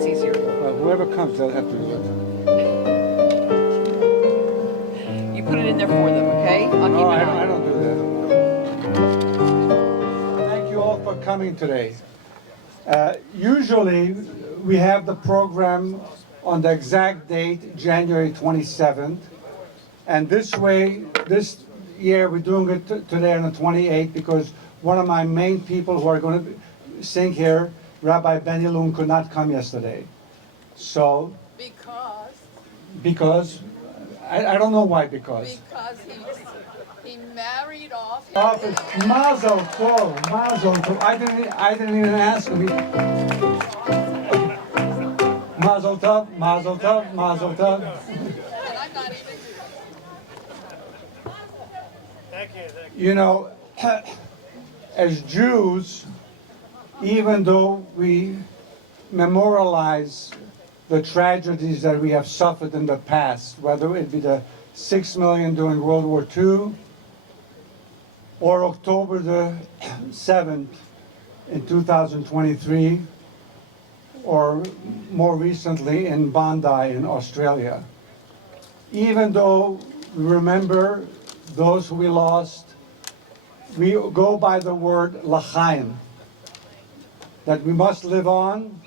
That's easier. Well, whoever comes, they'll have to do that. You put it in there for them, okay? I'll keep No, an I eye. don't do that. Thank you all for coming today. Usually, we have the program on the exact date, January 27th. And this year, we're doing it today on the 28th because one of my main people who are going to sing here, Rabbi Benny Loon, could not come yesterday. So, because I don't know why Because he married off. Mazel tov, mazel tov. I didn't even ask him. Mazel tov, mazel tov, mazel tov. And I'm not even. Thank you. You know, as Jews, even though we memorialize the tragedies that we have suffered in the past, whether it be the 6 million during World War II, or October the 7th in 2023, or more recently in Bondi in Australia. Even though we remember those who we lost, we go by the word l'chaim, that we must live on,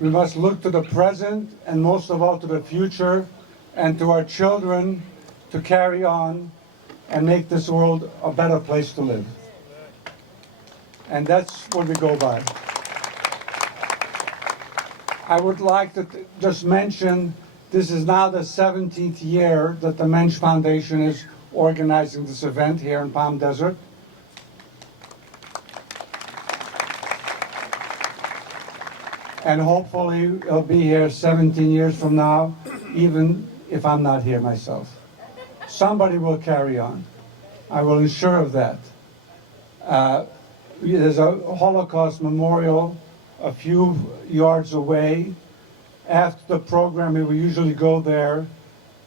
we must look to the present, and most of all to the future, and to our children to carry on and make this world a better place to live. And that's what we go by. I would like to just mention, this is now the 17th year that the MENSCH Foundation is organizing this event here in Palm Desert. And hopefully it'll be here 17 years from now, even if I'm not here myself. Somebody will carry on. I will ensure of that. There's a Holocaust Memorial a few yards away. After the program, we will usually go there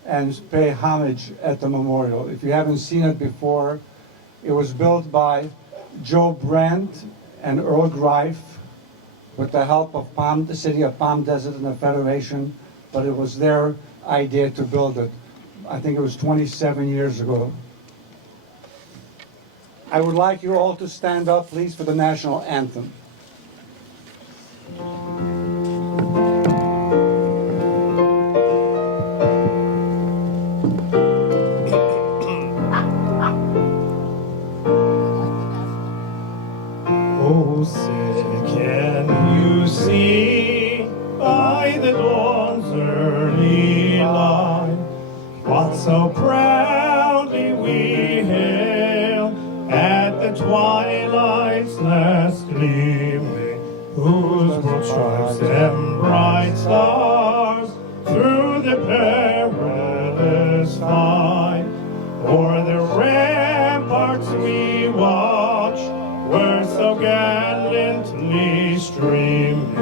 and pay homage at the memorial. If you haven't seen it before, it was built by Joe Brandt and Earl Greif with the help of the city of Palm Desert and the Federation, but it was their idea to build it. I think it was 27 years ago. I would like you all to stand up, please, for the national anthem. Oh, say, can you see by the dawn's early light what so proudly we hailed at the twilight's last gleaming, whose broad stripes and bright stars through the perilous fight o'er the ramparts we watch were so gallantly streaming,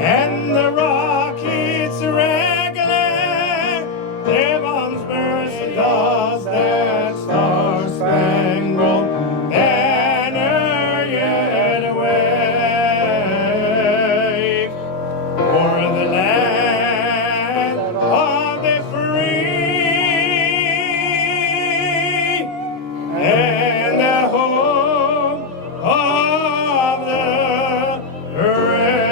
and the rockets regular Devon's mercy does that star-spangled banner yet wave o'er the land of the free and the home of the brave.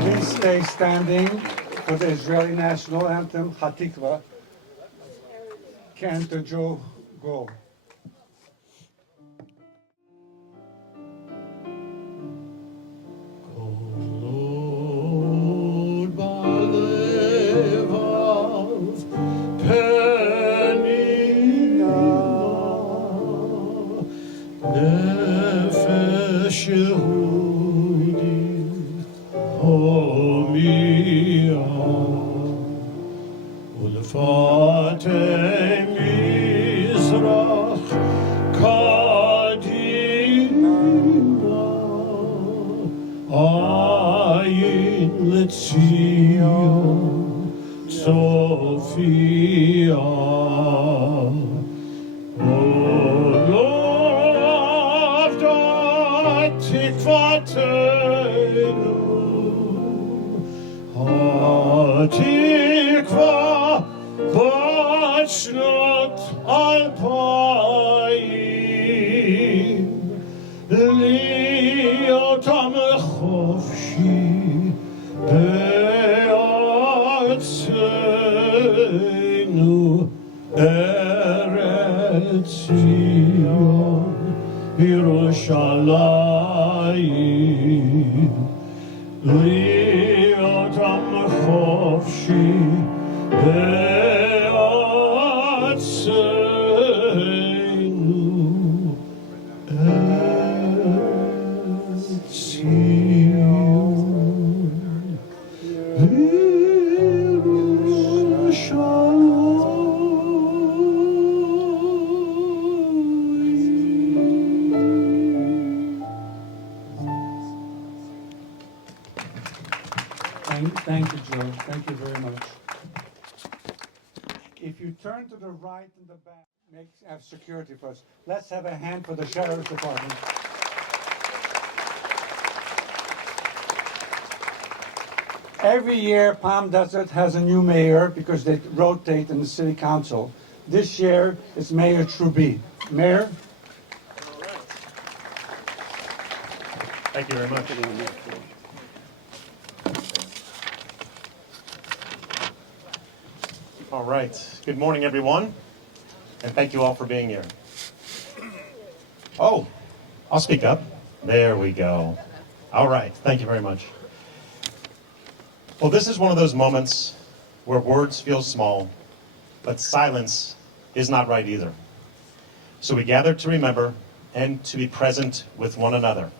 Please stay standing for the Israeli national anthem, Hatikva. Cantor Joe, go. Lord, balev av penina, nefesh Yehudi homia, ulfatei mizrach kadina, ayin letzion Sophia. Oh Lord, התקווה בת שנות 2000 להיות עם חופשי בארצנו ארץ ציון ירושלים להיות עם חופשי בארצנו ארץ ציון Thank you, Joe. Thank you very much. If you turn to the right in the back, have security for us. Let's have a hand for the Sheriff's Department. Every year, Palm Desert has a new mayor because they rotate in the city council. This year, it's Mayor Truby. Mayor? Thank you very much. All right. Good morning, everyone, and thank you all for being here. Oh, I'll speak up. There we go. All right. Thank you very much. Well, this is one of those moments where words feel small, but silence is not right either. So we gather to remember and to be present with one another.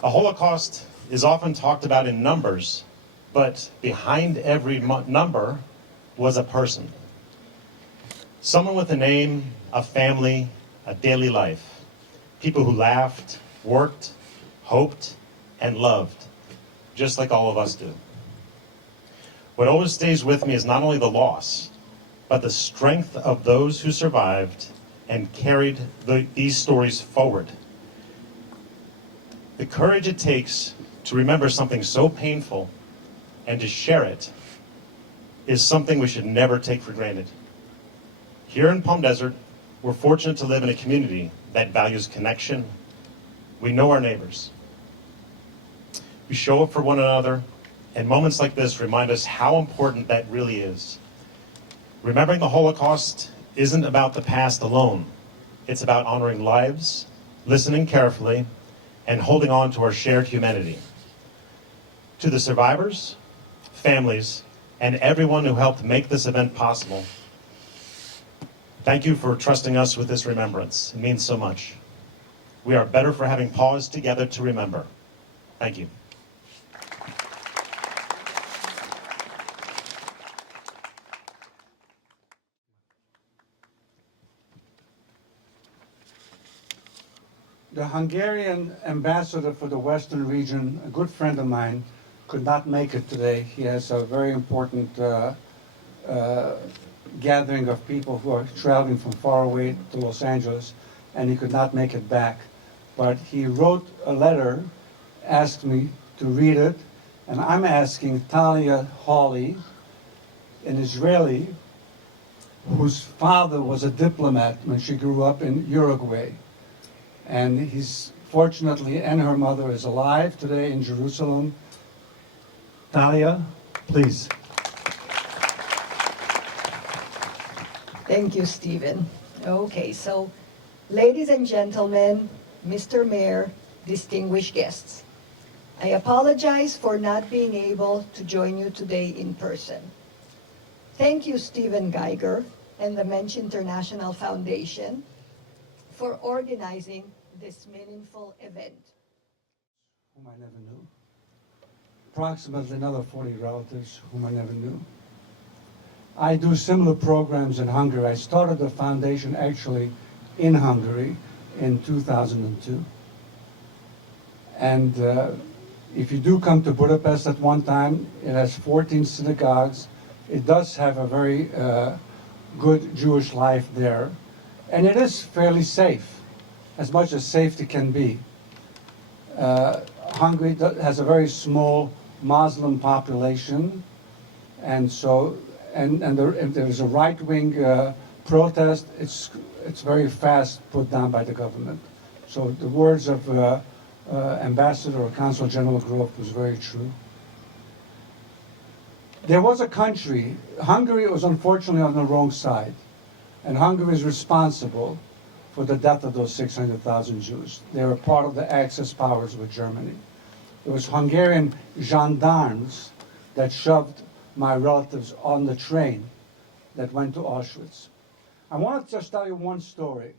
The Holocaust is often talked about in numbers, but behind every number was a person. Someone with a name, a family, a daily life. People who laughed, worked, hoped, and loved, just like all of us do. What always stays with me is not only the loss, but the strength of those who survived and carried these stories forward. The courage it takes to remember something so painful and to share it is something we should never take for granted. Here in Palm Desert, we're fortunate to live in a community that values connection. We know our neighbors. We show up for one another, and moments like this remind us how important that really is. Remembering the Holocaust isn't about the past alone. It's about honoring lives, listening carefully, and holding on to our shared humanity. To the survivors, families, and everyone who helped make this event possible, thank you for trusting us with this remembrance. It means so much. We are better for having paused together to remember. Thank you. The Hungarian ambassador for the Western region, a good friend of mine, could not make it today. He has a very important gathering of people who are traveling from far away to Los Angeles, and he could not make it back. But he wrote a letter, asked me to read it, and I'm asking Talia Hawley, an Israeli, whose father was a diplomat when she grew up in Uruguay. And he's fortunately, and her mother is alive today in Jerusalem. Talia, please. Thank you, Stephen. Okay, so ladies and gentlemen, Mr. Mayor, distinguished guests, I apologize for not being able to join you today in person. Thank you, Stephen Geiger and the MENSCH International Foundation for organizing this meaningful event. Whom I never knew. Approximately another 40 relatives whom I never knew. I do similar programs in Hungary. I started the foundation actually in Hungary in 2002. And if you do come to Budapest at one time, it has 14 synagogues. It does have a very good Jewish life there. And it is fairly safe, as much as safety can be. Hungary has a very small Muslim population, and so if there's a right-wing protest, it's very fast put down by the government. So the words of Ambassador or Consul General Grove was very true. There was a country, Hungary was unfortunately on the wrong side, and Hungary is responsible for the death of those 600,000 Jews. They were part of the Axis powers with Germany. It was Hungarian gendarmes that shoved my relatives on the train that went to Auschwitz. I want to just tell you one story.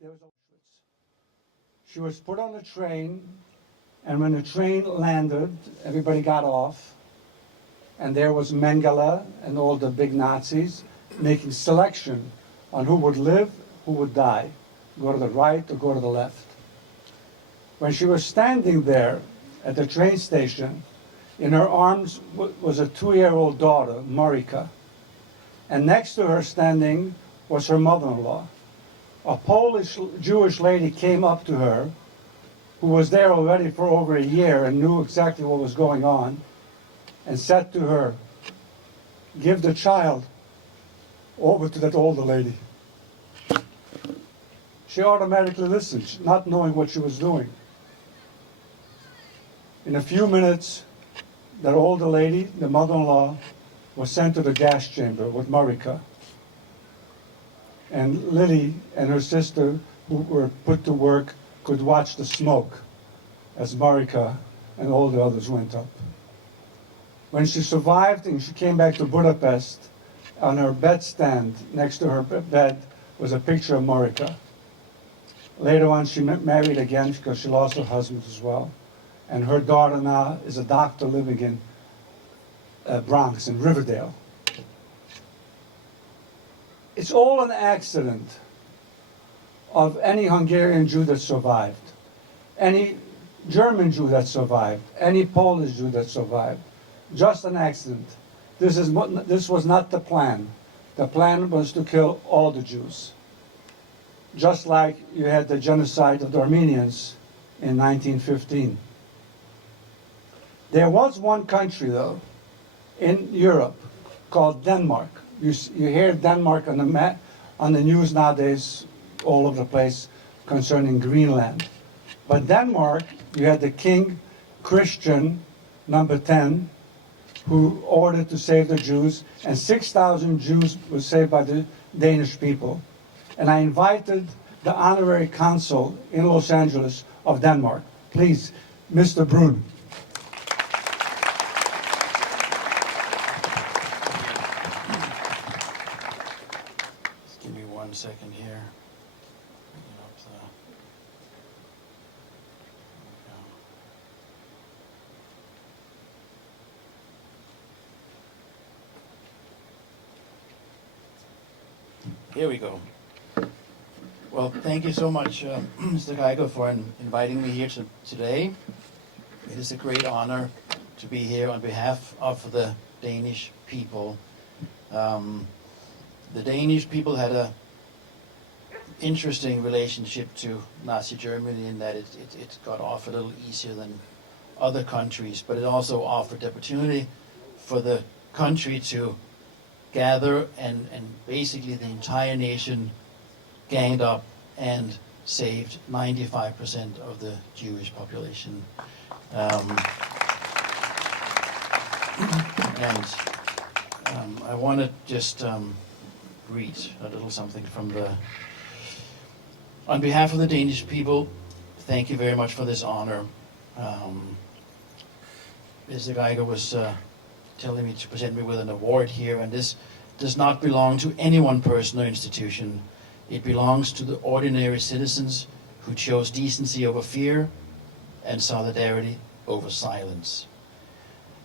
There was Auschwitz. She was put on the train, and when the train landed, everybody got off, and there was Mengele and all the big Nazis making selection on who would live, who would die, go to the right or go to the left. When she was standing there at the train station, in her arms was a 2-year-old daughter, Marika, and next to her standing was her mother-in-law. A Polish Jewish lady came up to her, who was there already for over a year and knew exactly what was going on, and said to her, "Give the child over to that older lady." She automatically listened, not knowing what she was doing. In a few minutes, that older lady, the mother-in-law, was sent to the gas chamber with Marika. And Lily and her sister, who were put to work, could watch the smoke as Marika and all the others went up. When she survived and she came back to Budapest, on her bedstand next to her bed was a picture of Marika. Later on, she married again because she lost her husband as well. And her daughter now is a doctor living in Bronx, in Riverdale. It's all an accident of any Hungarian Jew that survived, any German Jew that survived, any Polish Jew that survived. Just an accident. This was not the plan. The plan was to kill all the Jews. Just like you had the genocide of the Armenians in 1915. There was one country, though, in Europe called Denmark. You hear Denmark on the news nowadays all over the place concerning Greenland. But Denmark, you had the King Christian #10, who ordered to save the Jews, and 6,000 Jews were saved by the Danish people. And I invited the honorary consul in Los Angeles of Denmark. Please, Mr. Brun. Just give me 1 second here. Bring it up there. Here we go. Well, thank you so much, Mr. Geiger, for inviting me here today. It is a great honor to be here on behalf of the Danish people. The Danish people had an interesting relationship to Nazi Germany in that it got off a little easier than other countries, but it also offered the opportunity for the country to gather and basically the entire nation ganged up and saved 95% of the Jewish population. I want to just read a little something from on behalf of the Danish people, thank you very much for this honor. Mr. Geiger was telling me to present me with an award here, and this does not belong to any one person or institution. It belongs to the ordinary citizens who chose decency over fear and solidarity over silence.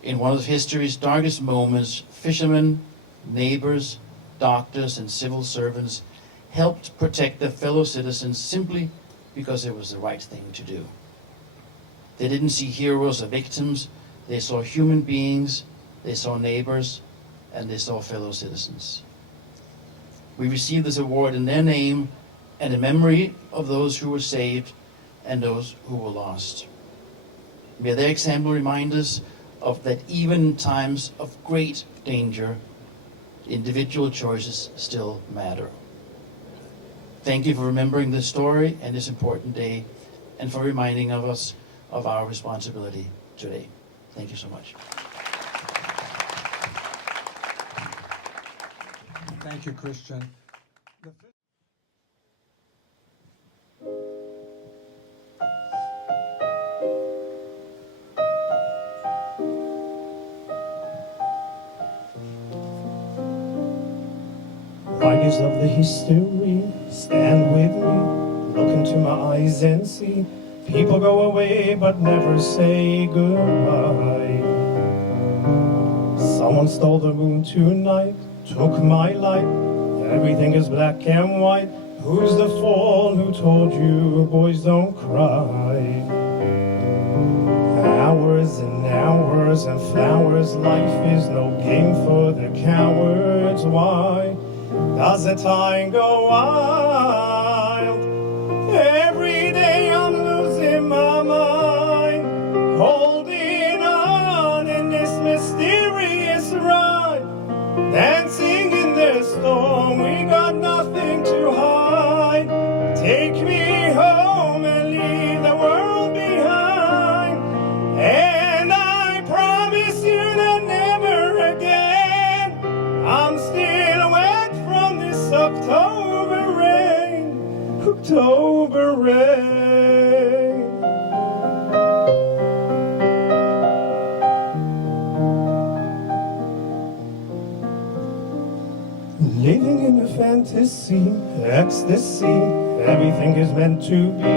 In one of history's darkest moments, fishermen, neighbors, doctors, and civil servants helped protect their fellow citizens simply because it was the right thing to do. They didn't see heroes or victims. They saw human beings, they saw neighbors, and they saw fellow citizens. We received this award in their name and in memory of those who were saved and those who were lost. May their example remind us of that even in times of great danger, individual choices still matter. Thank you for remembering this story and this important day, and for reminding of us of our responsibility today. Thank you so much. Thank you, Christian. Writers of the history, stand with me, look into my eyes and see. People go away but never say goodbye. Someone stole the moon tonight, took my light. Everything is black and white. Who's the fool who told you boys don't cry? Hours and hours and flowers, life is no game for the cowards. Why does the time go wild? Every day I'm losing my mind, holding on in this mysterious ride, dancing in the storm, we got nothing to hide. Take me home and leave the world behind, and I promise you that never again I'm still wet from this October rain, October rain. Living in a fantasy, ecstasy, everything is meant to be.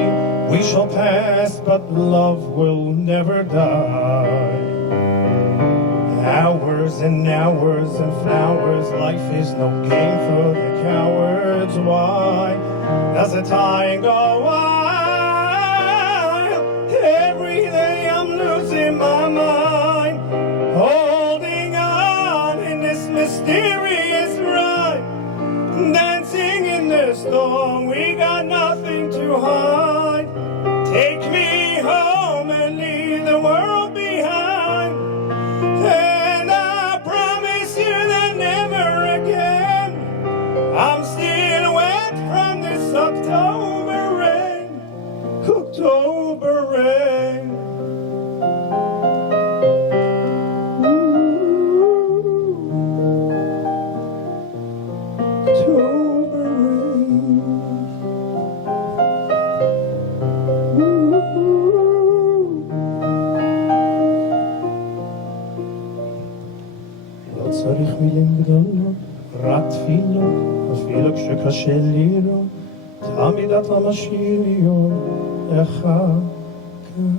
We shall pass, but love will never die. Hours and hours and flowers, life is no game for the cowards. Why does the time go wild? Every day I'm losing my mind, holding on in this mysterious ride, dancing in the storm, we got nothing to hide. Take me home and leave the world behind, and I promise you that never again I'm still wet from this October rain, October rain. October rain. לא צריך מילים גדולות, רק תפילות, אפילו כשקשה לראות, תמיד אתה משאיר יום אחד קטן.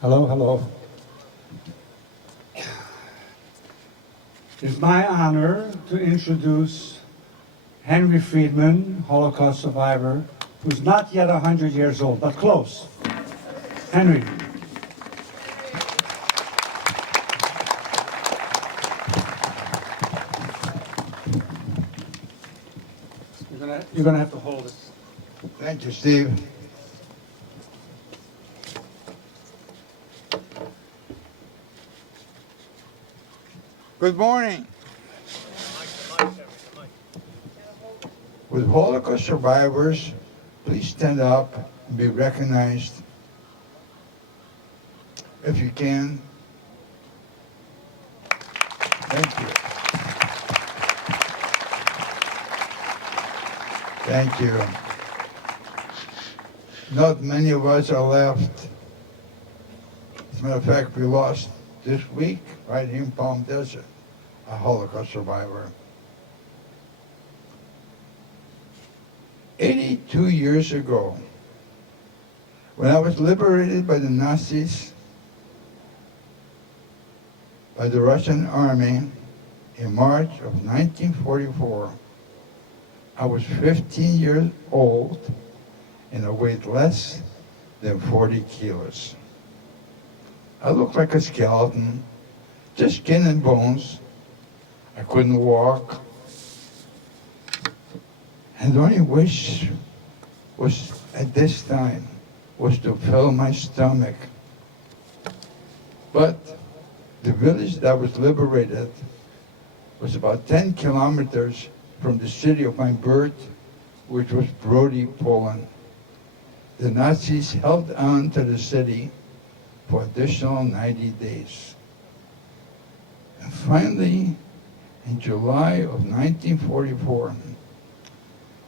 Hello, hello. It's my honor to introduce Henry Friedman, Holocaust survivor, who's not yet 100 years old, but close. Henry. You're gonna have to hold it. Thank you, Steve. Good morning. With Holocaust survivors, please stand up and be recognized. If you can. Thank you. Thank you. Not many of us are left. As a matter of fact, we lost this week, right in Palm Desert, a Holocaust survivor. 82 years ago, when I was liberated by the Nazis, by the Russian army in March of 1944, I was 15 years old and I weighed less than 40 kilos. I looked like a skeleton, just skin and bones. I couldn't walk. And the only wish was, at this time, was to fill my stomach. But the village that was liberated was about 10 kilometers from the city of my birth, which was Brody, Poland. The Nazis held on to the city for additional 90 days. And finally, in July of 1944,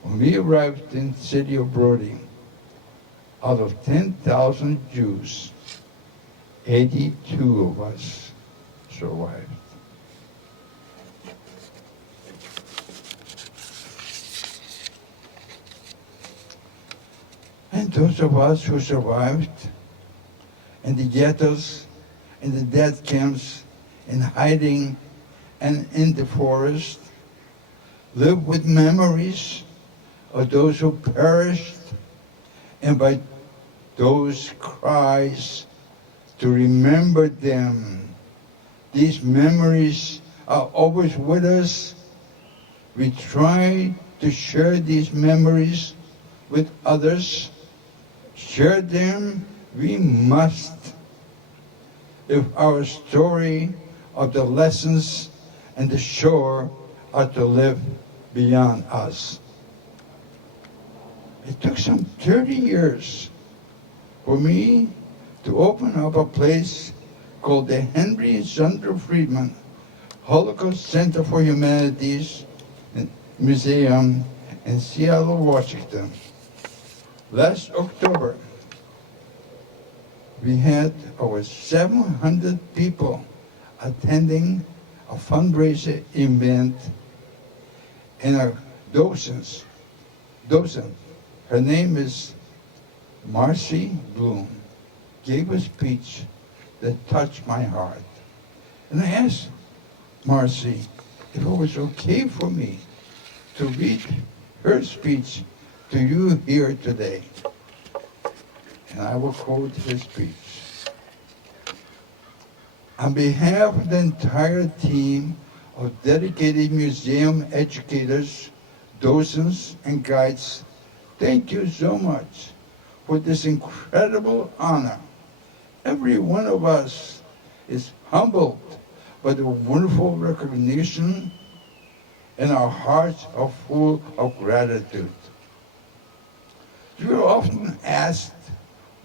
when we arrived in the city of Brody, out of 10,000 Jews, 82 of us survived. And those of us who survived in the ghettos, in the death camps, in hiding and in the forest, live with memories of those who perished and by those cries to remember them. These memories are always with us. We try to share these memories with others. Share them, we must, if our story of the lessons and the shore are to live beyond us. It took some 30 years for me to open up a place called the Henry Zunder Friedman Holocaust Center for Humanities Museum in Seattle, Washington. Last October, we had over 700 people attending a fundraiser event, and a docent, her name is Marcy Bloom, gave a speech that touched my heart. And I asked Marcy if it was okay for me to read her speech to you here today. And I will quote his speech. On behalf of the entire team of dedicated museum educators, docents, and guides, thank you so much for this incredible honor. Every one of us is humbled by the wonderful recognition, and our hearts are full of gratitude. We are often asked,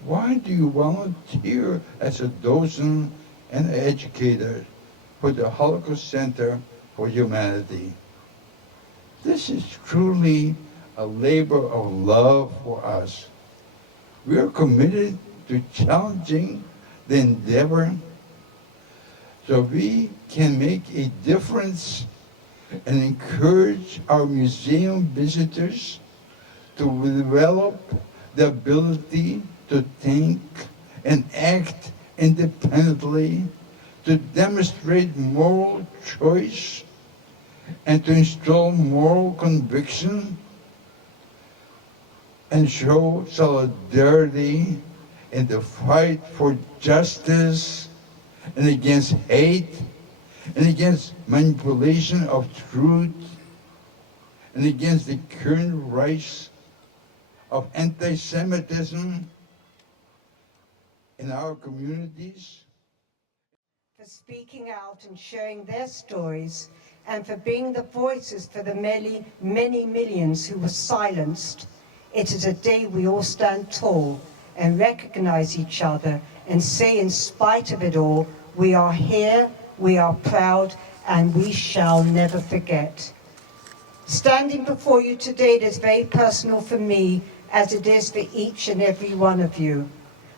why do you volunteer as a docent and educator for the Holocaust Center for Humanity? This is truly a labor of love for us. We are committed to challenging the endeavor so we can make a difference and encourage our museum visitors to develop the ability to think and act independently, to demonstrate moral choice, and to instill moral conviction and show solidarity in the fight for justice and against hate and against manipulation of truth and against the current rise of anti-Semitism in our communities. For speaking out and sharing their stories, and for being the voices for the many, many millions who were silenced. It is a day we all stand tall and recognize each other and say, in spite of it all, we are here, we are proud, and we shall never forget. Standing before you today, it is very personal for me, as it is for each and every one of you.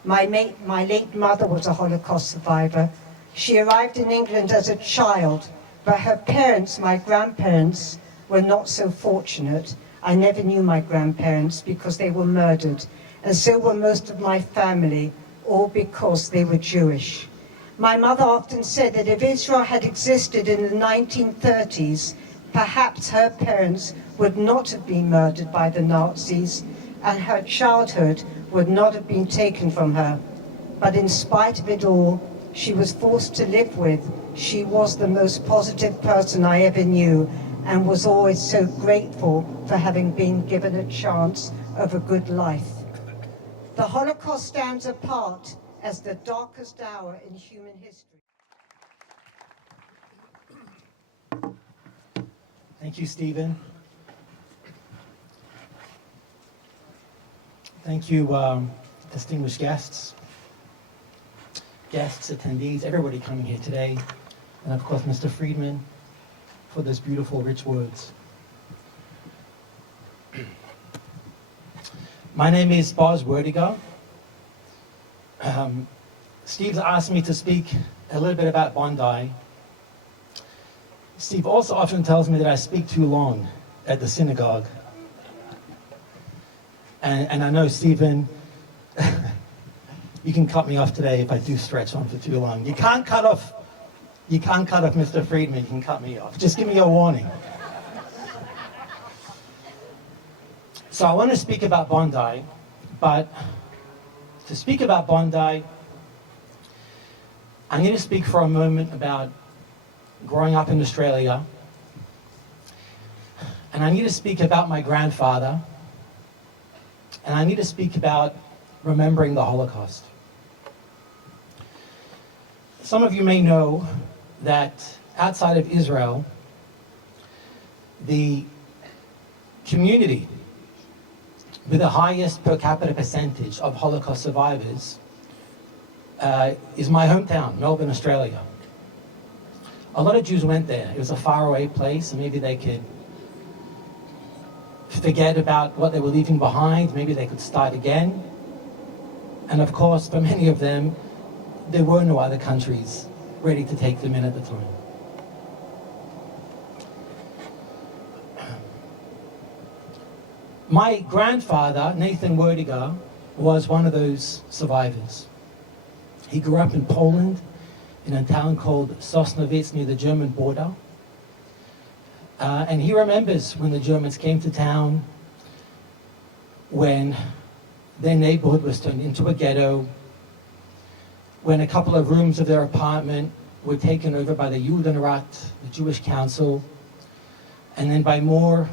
My late mother was a Holocaust survivor. She arrived in England as a child, but her parents, my grandparents, were not so fortunate. I never knew my grandparents because they were murdered, and so were most of my family, all because they were Jewish. My mother often said that if Israel had existed in the 1930s, perhaps her parents would not have been murdered by the Nazis, and her childhood would not have been taken from her. But in spite of it all, she was forced to live with. She was the most positive person I ever knew and was always so grateful for having been given a chance of a good life. The Holocaust stands apart as the darkest hour in human history. Thank you, Stephen. Thank you, distinguished guests, attendees, everybody coming here today, and of course, Mr. Friedman, for those beautiful, rich words. My name is Boz Werdiger. Steve's asked me to speak a little bit about Bondi. Steve also often tells me that I speak too long at the synagogue. And I know, Stephen, you can cut me off today if I do stretch on for too long. You can't cut off Mr. Friedman, you can cut me off. Just give me a warning. So I want to speak about Bondi, but to speak about Bondi, I'm going to speak for a moment about growing up in Australia, and I need to speak about my grandfather, and I need to speak about remembering the Holocaust. Some of you may know that outside of Israel, the community with the highest per capita percentage of Holocaust survivors is my hometown, Melbourne, Australia. A lot of Jews went there. It was a faraway place, and maybe they could forget about what they were leaving behind. Maybe they could start again. And of course, for many of them, there were no other countries ready to take them in at the time. My grandfather, Nathan Werdiger, was one of those survivors. He grew up in Poland, in a town called Sosnowiec near the German border. And he remembers when the Germans came to town, when their neighborhood was turned into a ghetto, when a couple of rooms of their apartment were taken over by the Judenrat, the Jewish council, and then by more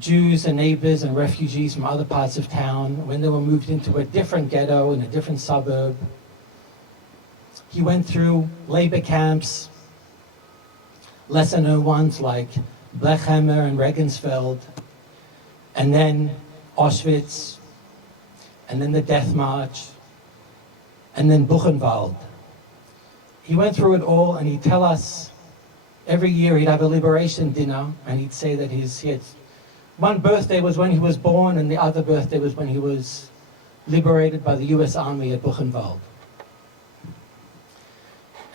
Jews and neighbors and refugees from other parts of town, when they were moved into a different ghetto in a different suburb. He went through labor camps, lesser known ones like Blechhammer and Regensfeld, and then Auschwitz, and then the Death March, and then Buchenwald. He went through it all, and he'd tell us every year he'd have a liberation dinner, and he'd say that he had one birthday was when he was born, and the other birthday was when he was liberated by the US Army at Buchenwald.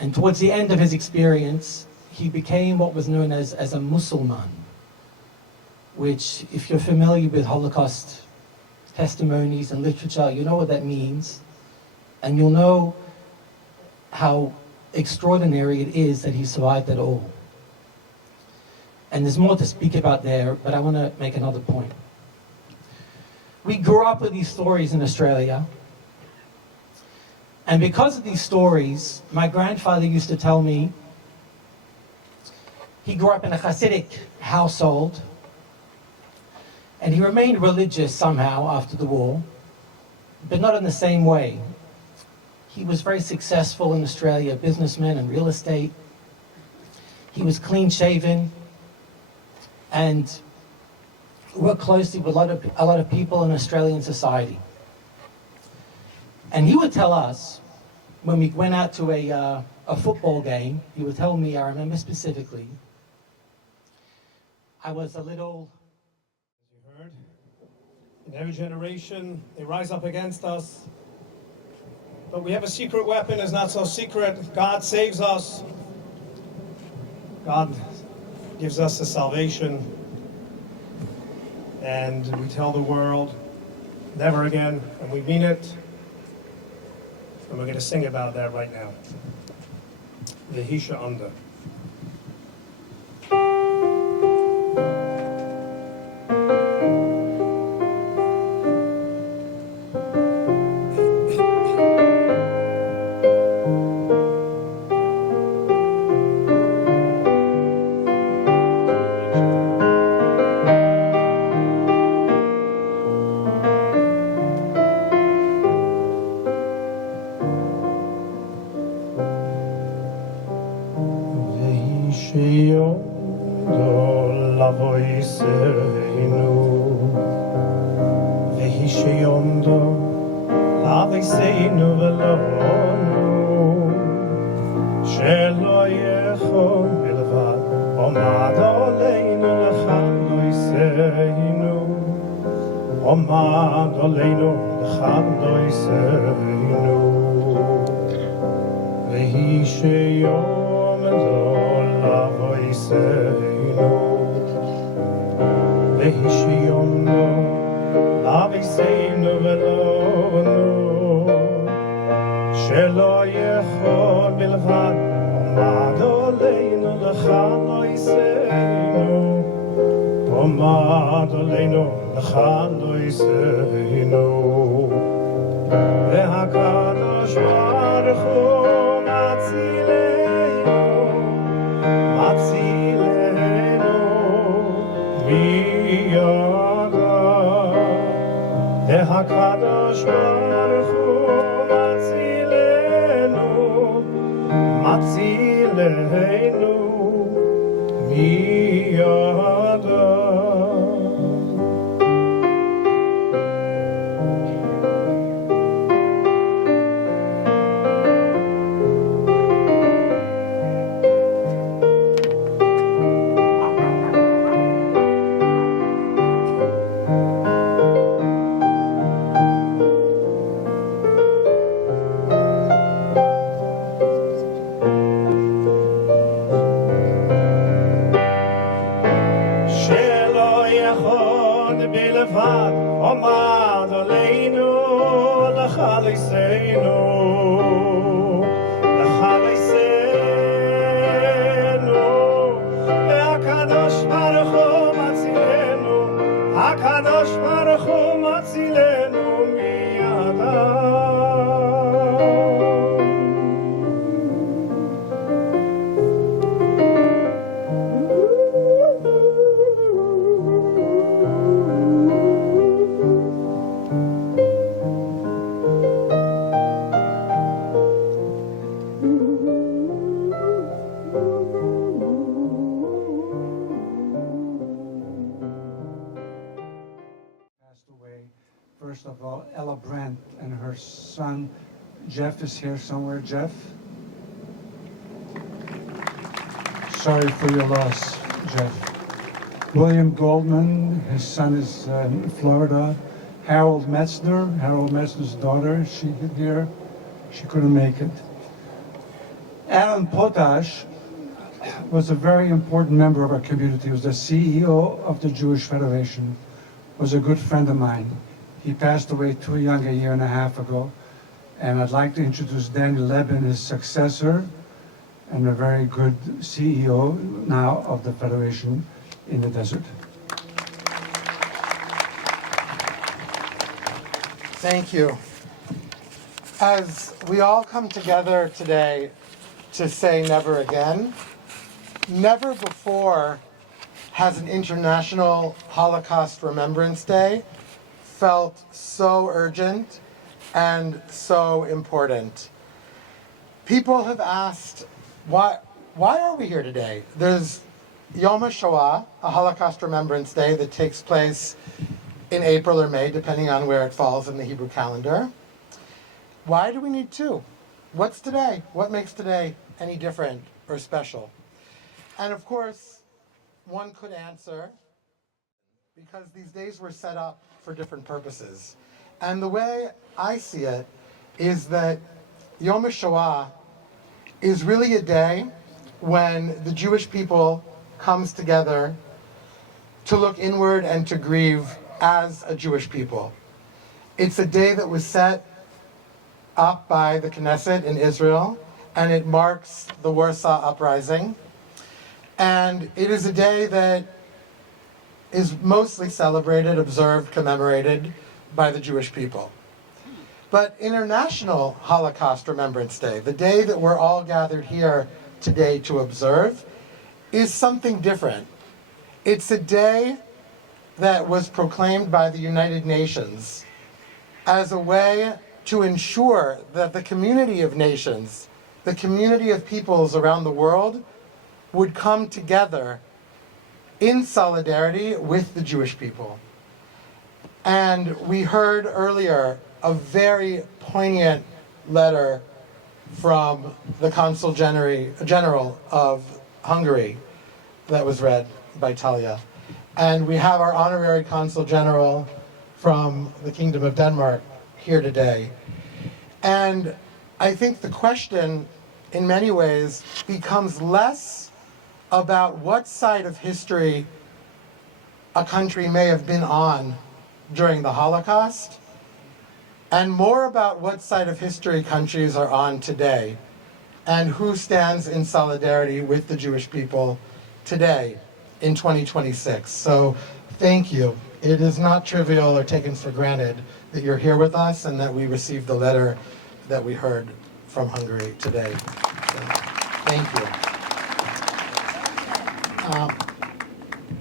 And towards the end of his experience, he became what was known as a Musulman, which, if you're familiar with Holocaust testimonies and literature, you know what that means, and you'll know how extraordinary it is that he survived it all. And there's more to speak about there, but I want to make another point. We grew up with these stories in Australia, and because of these stories, my grandfather used to tell me he grew up in a Hasidic household, and he remained religious somehow after the war, but not in the same way. He was very successful in Australia, businessman in real estate. He was clean-shaven and worked closely with a lot of people in Australian society. And he would tell us, when we went out to a football game, he would tell me, I remember specifically, I was a little... As you heard, in every generation, they rise up against us. But we have a secret weapon, it's not so secret. God saves us. God gives us the salvation. And we tell the world, never again, and we mean it. And we're going to sing about that right now. Yehisha Under. lavoiseinu vehishiyondo lavoiseinu velonu shelo yechol bilvad omad oleinu lechandoiseinu omad oleinu lechandoiseinu vehishiyondo lavoiseinu vehishiyondo lavoiseinu velonu shelo yechol bilvad omad oleinu lechandoiseinu omad oleinu lechandoiseinu ve'hakadosh baruch hu matzilenu miyada ve'hakadosh baruch hu matzilenu miyada. Omad oleinu lechaliseinu ve'hakadosh baruch hu matzilenu hakadosh baruch hu matzilenu miyadam. First of all, Ella Brandt and her son Jeff is here somewhere. Jeff? Sorry for your loss, Jeff. William Goldman, his son is in Florida. Harold Metzner's daughter, she's here. She couldn't make it. Alan Potash was a very important member of our community. He was the CEO of the Jewish Federation, was a good friend of mine. He passed away too young a year and a half ago. And I'd like to introduce Danny Lebin, his successor, and a very good CEO now of the Federation in the desert. Thank you. As we all come together today to say never again, never before has an International Holocaust Remembrance Day felt so urgent and so important. People have asked, why are we here today? There's Yom HaShoah, a Holocaust Remembrance Day that takes place in April or May, depending on where it falls in the Hebrew calendar. Why do we need two? What's today? What makes today any different or special? And of course, one could answer, because these days were set up for different purposes. And the way I see it is that Yom HaShoah is really a day when the Jewish people comes together to look inward and to grieve as a Jewish people. It's a day that was set up by the Knesset in Israel, and it marks the Warsaw Uprising. And it is a day that is mostly celebrated, observed, commemorated by the Jewish people. But International Holocaust Remembrance Day, the day that we're all gathered here today to observe, is something different. It's a day that was proclaimed by the United Nations as a way to ensure that the community of nations, the community of peoples around the world, would come together in solidarity with the Jewish people. And we heard earlier a very poignant letter from the Consul General of Hungary that was read by Talia. And we have our Honorary Consul General from the Kingdom of Denmark here today. And I think the question, in many ways, becomes less about what side of history a country may have been on during the Holocaust, and more about what side of history countries are on today, and who stands in solidarity with the Jewish people today in 2026. So thank you. It is not trivial or taken for granted that you're here with us and that we received the letter that we heard from Hungary today. So, thank you.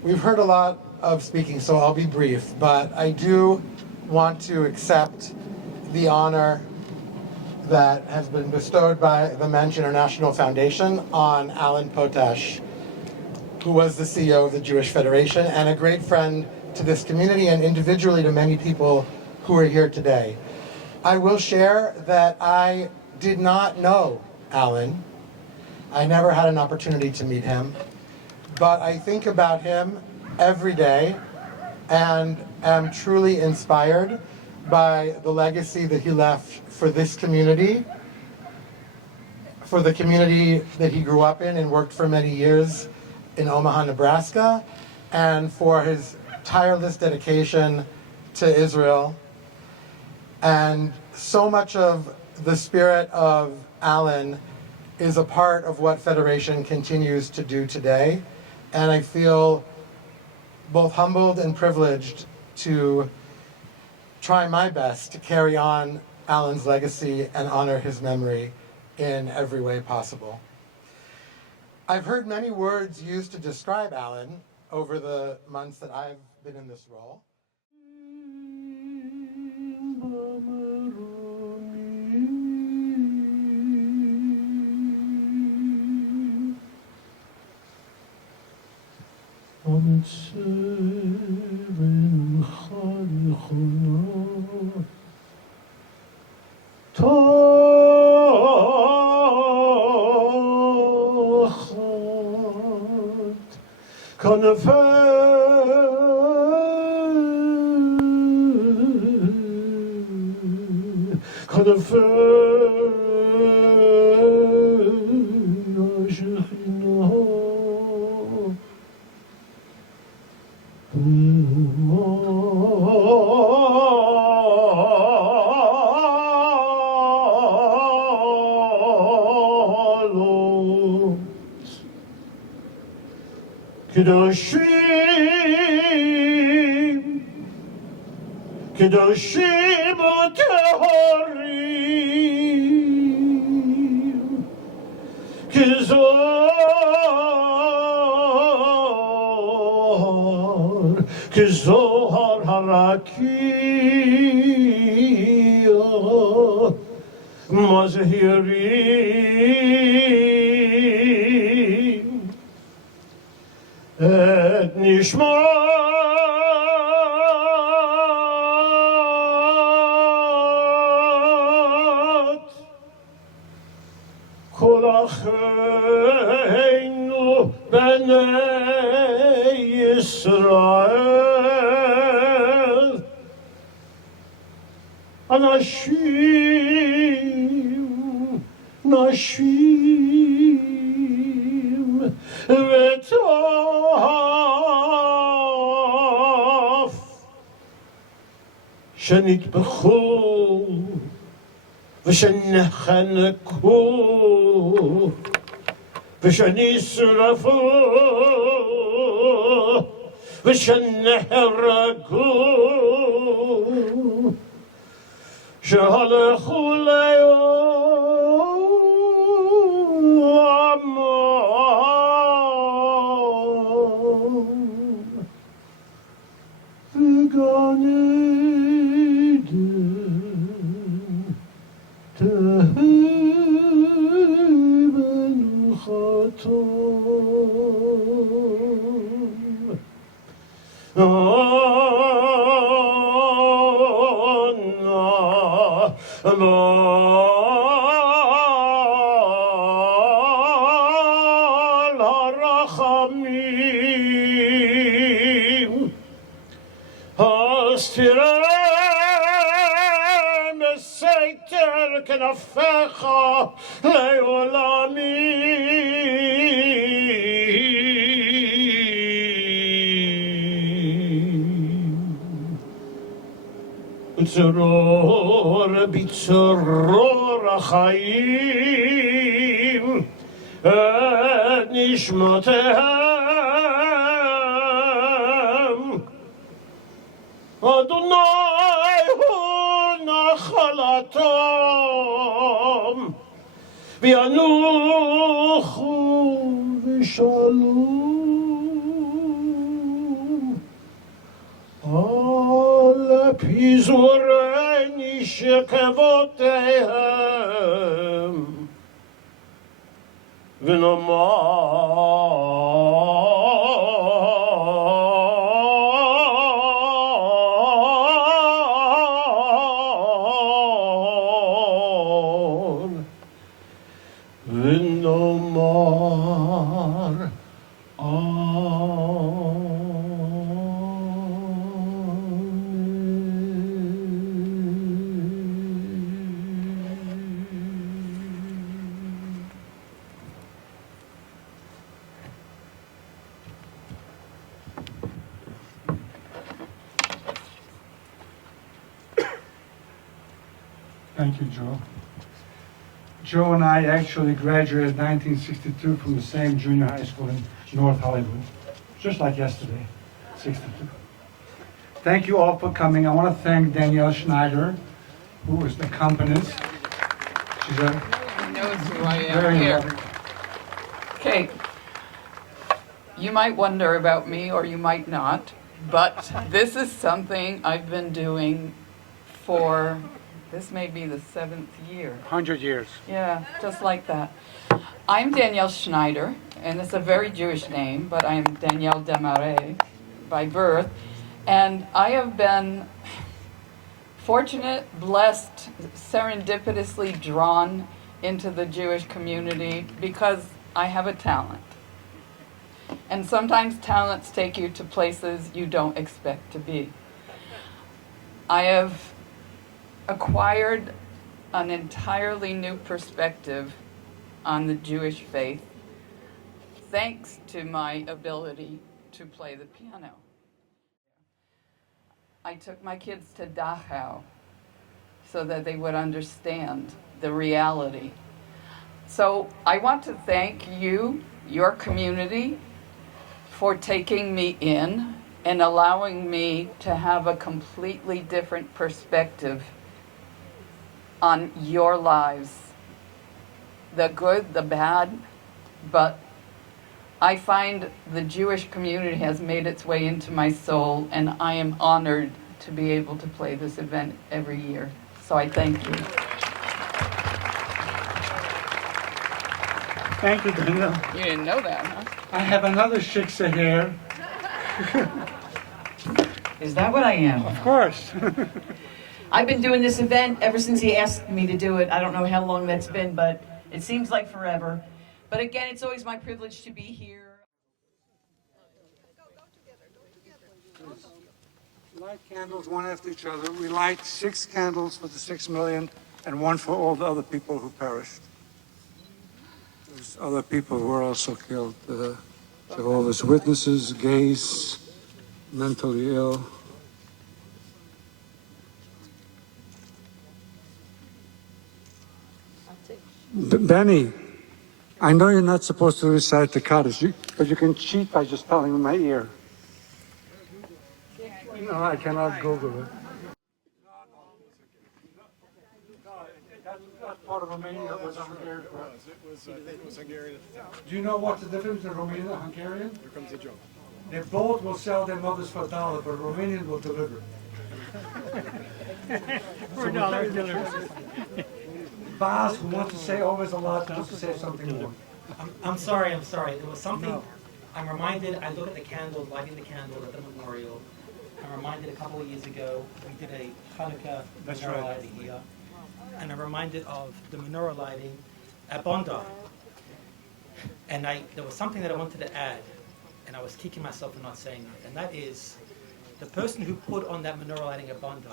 We've heard a lot of speaking, so I'll be brief, but I do want to accept the honor that has been bestowed by the MENSCH International Foundation on Alan Potash, who was the CEO of the Jewish Federation and a great friend to this community and individually to many people who are here today. I will share that I did not know Alan. I never had an opportunity to meet him, but I think about him every day and am truly inspired by the legacy that he left for this community, for the community that he grew up in and worked for many years in Omaha, Nebraska, and for his tireless dedication to Israel. And so much of the spirit of Alan is a part of what Federation continues to do today. And I feel both humbled and privileged to try my best to carry on Alan's legacy and honor his memory in every way possible. I've heard many words used to describe Alan over the months that I've been in this role. Kedoshim u'tehorim Kizohar harakia mazhirim et nishmat kol acheinu b'nei Yisrael anashim nashim v'tov shenitbechu v'shenechanku v'shenisrafu v'sheneheragu שהלכו לעולמם וגן עדן תהי מנוחתם כנפיך לעולמים. צרור בצרור החיים את נשמותיהם. אדוני הוא נחלתם, וינוחו בשלום. על פזורי נשכבותיהם, ונאמר Thank you, Joe. Joe and I actually graduated in 1962 from the same junior high school in North Hollywood, just like yesterday, 62. Thank you all for coming. I want to thank Danielle Schneider, who is the accompanist. She's a He knows who I am very here. lovely. Okay. You might wonder about me, or you might not, but this is something I've been doing for, this may be the 7th year. 100 years. Yeah, just like that. I'm Danielle Schneider, and it's a very Jewish name, but I am Danielle Desmarais by birth. And I have been fortunate, blessed, serendipitously drawn into the Jewish community because I have a talent. And sometimes talents take you to places you don't expect to be. I have acquired an entirely new perspective on the Jewish faith thanks to my ability to play the piano. I took my kids to Dachau so that they would understand the reality. So I want to thank you, your community, for taking me in and allowing me to have a completely different perspective on your lives, the good, the bad, but I find the Jewish community has made its way into my soul, and I am honored to be able to play this event every year. So I thank you. Thank you, Danielle. You didn't know that, huh? I have another shiksa here. Is that what I am? Of course. I've been doing this event ever since he asked me to do it. I don't know how long that's been, but it seems like forever. But again, it's always my privilege to be here. Light candles one after each other. We light 6 candles for the 6 million and 1 for all the other people who perished. There's other people who were also killed. Jehovah's Witnesses, gays, mentally ill. Benny, I know you're not supposed to recite the Kaddish, but you can cheat by just telling in my ear. No, I cannot Google it. That part of Romania was Hungarian. It was Hungarian at the time. Do you know what's the difference between Romanian and Hungarian? Here comes the joke. They both will sell their mothers for $1, but Romanian will deliver. For $1 delivery. Baz, who wants to say always a lot, wants to say something more. I'm sorry. There was something, I'm reminded, I look at the candle, lighting the candle at the memorial. I'm reminded a couple of years ago, we did a Hanukkah menorah lighting here. And I'm reminded of the menorah lighting at Bondi. And there was something that I wanted to add, and I was kicking myself for not saying it, and that is the person who put on that menorah lighting at Bondi,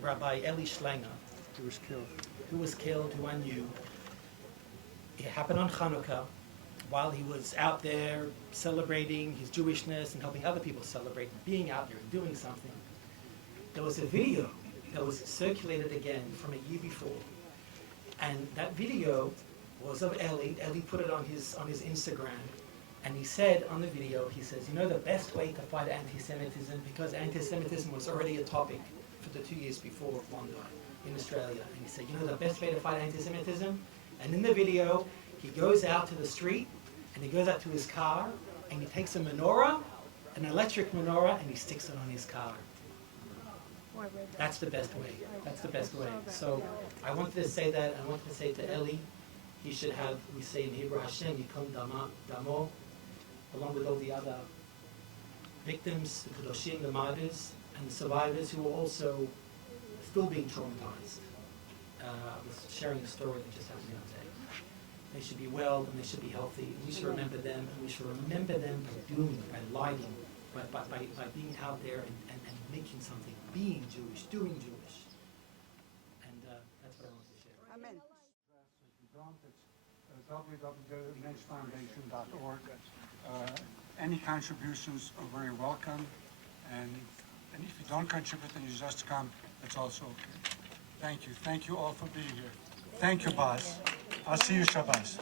Rabbi Eli Schlanger. He was killed. who was killed, who I knew. It happened on Hanukkah, while he was out there celebrating his Jewishness and helping other people celebrate, being out there and doing something. There was a video that was circulated again from a year before. And that video was of Eli. Eli put it on his Instagram. And he said on the video, he says, you know the best way to fight anti-Semitism, because anti-Semitism was already a topic for the 2 years before Bondi in Australia. And he said, you know the best way to fight anti-Semitism? And in the video, he goes out to the street, and he goes out to his car, and he takes a menorah, an electric menorah, and he sticks it on his car. That's the best way. That's the best way. So I wanted to say that. I wanted to say to Eli, he should have, we say in Hebrew, Hashem yikom damo, along with all the other victims, the Kedoshim, the martyrs, and the survivors who are also still being traumatized. I was sharing a story that just happened the other day. They should be well and they should be healthy. We should remember them, and we should remember them by doing, by lighting, by being out there and making something, being Jewish, doing Jewish. And that's what I wanted to share. Amen. www.menschfoundation.org. Any contributions are very welcome, and if you don't contribute and you just come, it's also okay. Thank you. Thank you all for being here. Thank you, Baz. I'll see you, Shabbos.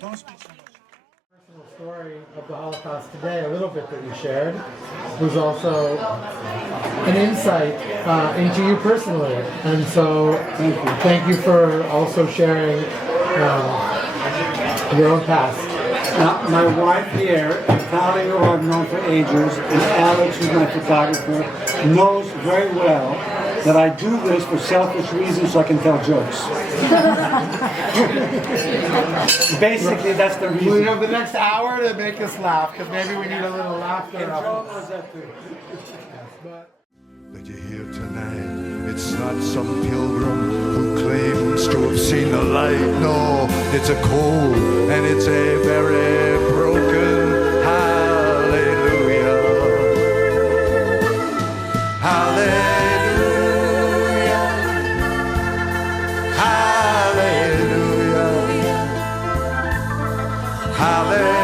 Don't speak so much. Personal story of the Holocaust today, a little bit that you shared, was also an insight into you personally. And so thank you for also sharing your own past. Now, my wife here, Natalia, who I've known for ages, and Alex, who's my photographer, knows very well that I do this for selfish reasons so I can tell jokes. Basically, that's the reason. We have the next hour to make us laugh, because maybe we need a little laughter. That you're here tonight, it's not some pilgrim who claims to have seen the light. No, it's a cold and it's a very broken hallelujah. Hallelujah. Hallelujah. Hallelujah.